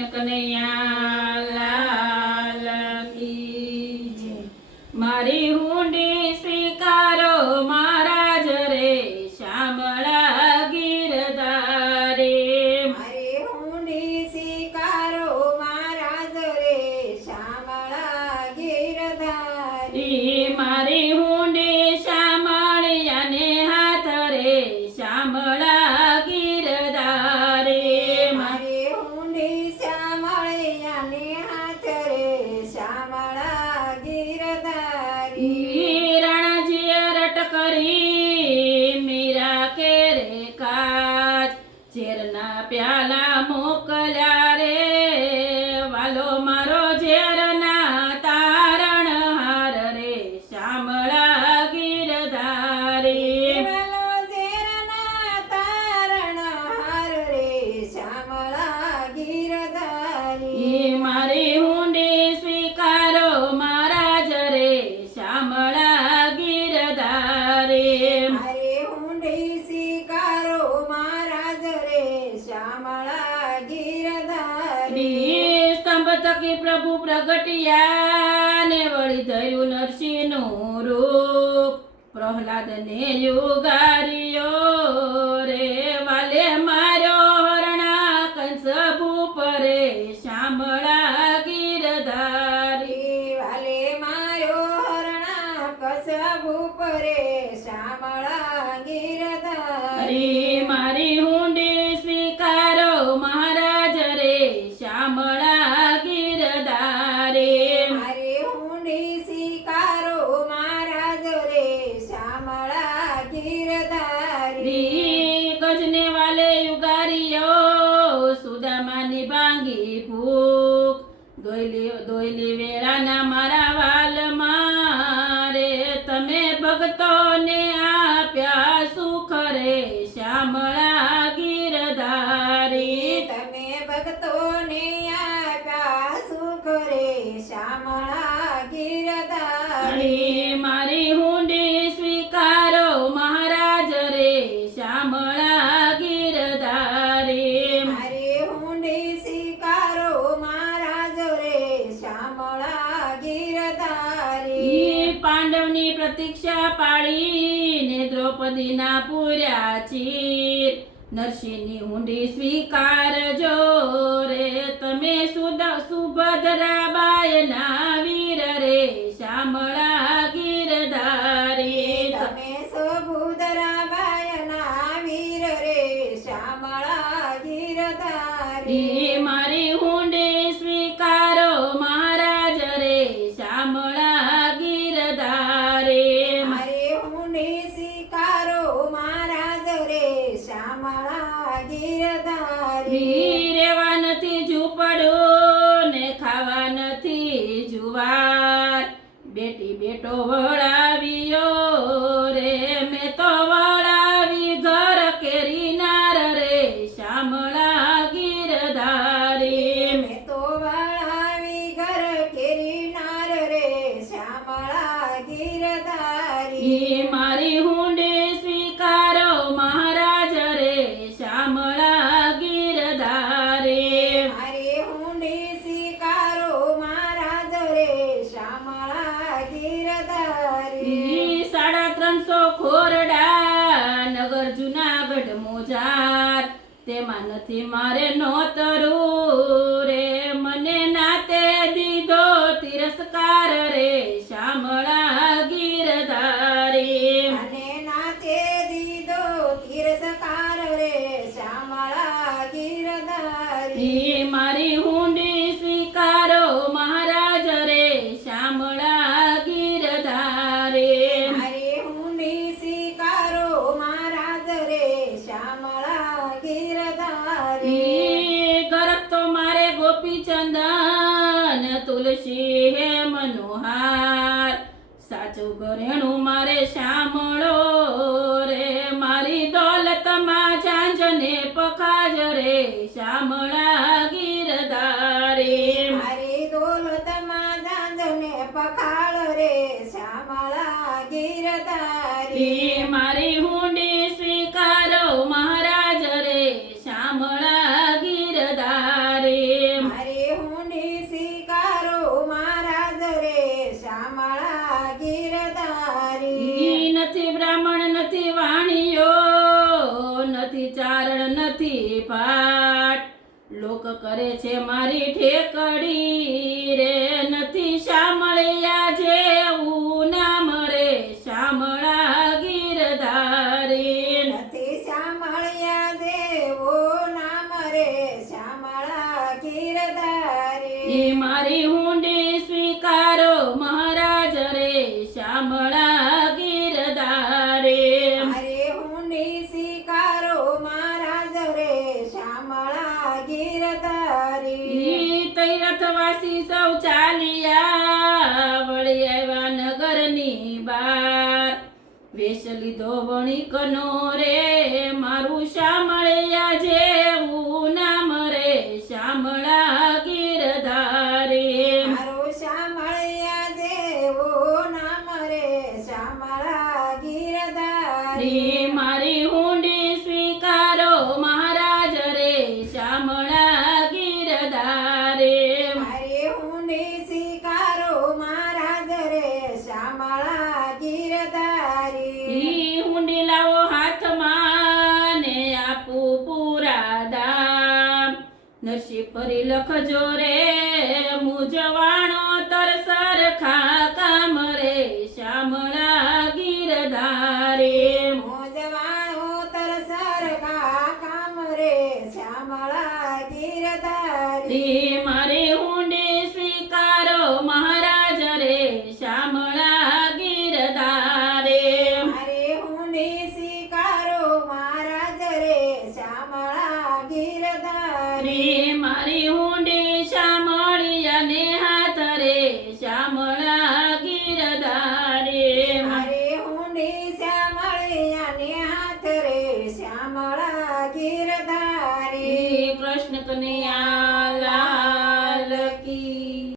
કૃષ્ણ કનૈયા લાલ કી જય. મારી હુંડી સ્વીકારો મહારાજ રે શામળા ગીરધારે. મારી હુંડી સ્વીકારો મહારાજ રે શામળા ગીરધારી. મારી હુંડી શામળિયાને હાથ રે શામળા ગીરધારે. મારી હુંડી શામળિયાને હાથ રે શામળા ગીરધારી. રાણાજીએ રટ કરી મીરા કેરે કાચ ઝેરના પ્યાલા મોકલ્યા રે વાલો મારો ઝેરના તારણ હાર રે શામળા ગીરધારી. વાલો ઝેરના તારણ હાર રે શામળા ગીરધારી. મારી હુંડી સ્વીકારો મહારાજ રે શામળા ગીરધારી. મારી હુંડી સ્વીકારો મહારાજ રે શામળા ગીરધારી. સ્તંભ થકી પ્રભુ પ્રગટ્યા ને વળી ધર્યું નરસિંહનું રૂપ પ્રહલાદને યુગાર્યો રે વાલે માર્યો હરણા કંસ ભૂપ રે શામળા ગીરધારી. વાલે માયો હરણા કસબુ પરે શામળા ગીરધારી. મારી હુંડી સ્વીકારો મહારાજ રે શામળા ગીરધારી. મારી હુંડી સ્વીકારો મહારાજ રે શામળા ગીરધારી. ગજને વાલે યુગારીઓ સુદામાની ભાંગી ભૂખ દોયલી વેળાના મારા વાલમાં રે તમે ભક્તોને આપ્યા સુખ રે શામળા ગીરધારી. તમે ભક્તોને આપ્યા સુખ રે શામળા ગીરધારી. મારી હુંડી સ્વીકારો મહારાજ રે શામળા ગીરધારી. મારી હુંડી સ્વીકારો મહારાજ રે શામળા ગીરધારી. પાંડવની પ્રતીક્ષા પાળીને દ્રૌપદીના પૂર્યા ચીર નરસિંહની હુંડી સ્વીકારજો રે તમે સુભદ્રાબાઈના વીર રે શામળા ગીરધારી. તમે સુભદ્રાબાઈના વીર રે શામળા ગીરધારી. મારી હુંડી સ્વીકારો મહારાજ રે શામળા ગીરધારી. મારી હુંડી સ્વીકારો મહારાજ રે શામળા ગીરધારી. રેવા નથી ઝૂંપડું ને ખાવા નથી જુવાર બેટી બેટો વળાવ્યો રે મેં તો વળાવી ઘર કેરી નાર રે શામળા ગીરધારી. મેં તો વળાવી ઘર કેરી નાર રે શામળા ગીરધારી. મારી હુંડી સ્વીકારો મહારાજ રે શામળા ગીરધારી. મારી હુંડી સ્વીકારો મહારાજ રે શામળા ગીરધારી. 350 ખોરડા નગર જુનાગઢ મોજાર તેમાં નથી મારે નોતરું રે મને નાતે દીધો તિરસ્કાર રે શામળા ગીરધારી. અને નાચે દીધો તિરસ્કાર રે શામળા ગીરધારી. મારી હુંડી સ્વીકારો મહારાજ રે શામળા ગીરધારી. મારી હુંડી સ્વીકારો મહારાજ રે શામળા ગીરધારી. ગરબ તો મારે ગોપીચંદન તુલસી હે મનોહાર સાચું ઘરેણું મારે શામળો રે મારી દોલતમાં ઝાંઝને પખાજ રે શામળા ગીરધારી. મારી દોલતમાં ઝાંઝને પખાળ રે શામળા ગીરધારી. મારી હુંડી સ્વીકારો મહારાજ રે શામળા ગીરધારી. કરે છે મારી ઠેકડી રે નથી શામળિયા જેવું નામ રે શામળા ગીરધારી નથી શામળિયા દેવો નામ રે શ્યામળા ગીરધારી મારી હુંડી સ્વીકારો મહારાજ રે શામળા ગીરધારી મારે હુંડી સ્વીકારો મહારાજ રે શ્યામળા ગીરધારી તીર્થવાસી સૌ ચાલ્યા વળી આવ્યા નગરની બાર વેશ લીધો વણિકનો રે મારું શામળિયા જેવું નામ રે શામળા ગીરધારી મારું શામળિયા દેવો નામ રે શ્યામળા ગીરધારી મારી હુંડી સ્વીકારો મહારાજ રે શામળા ગીરધારી મારે હુંડી સ્વીકારો મહારાજ રે શ્યામળા ગીરધારી હુંડી લાવો હાથમાં ને આપું પૂરા દામ નરસી ફરી લખજો રે મુજવાણો તર સરખા કામ રે શામળા ગીરધારી મોજવાણો તર સરખા કામ રે શ્યામળા ગીરધારી મારી હુંડી સ્વીકારો મહારાજ રે શામળા ગીરધારી મારે હુંડી સ્વીકારો મહારાજ રે શ્યામળા ગીરધારી મારી હુંડી શામળિયાને હાથ રે શામળા ગીરધારી મારે હુંડી શ્યામળિયાને હાથ રે શ્યામળા ગીરધારી કૃષ્ણ કનૈયા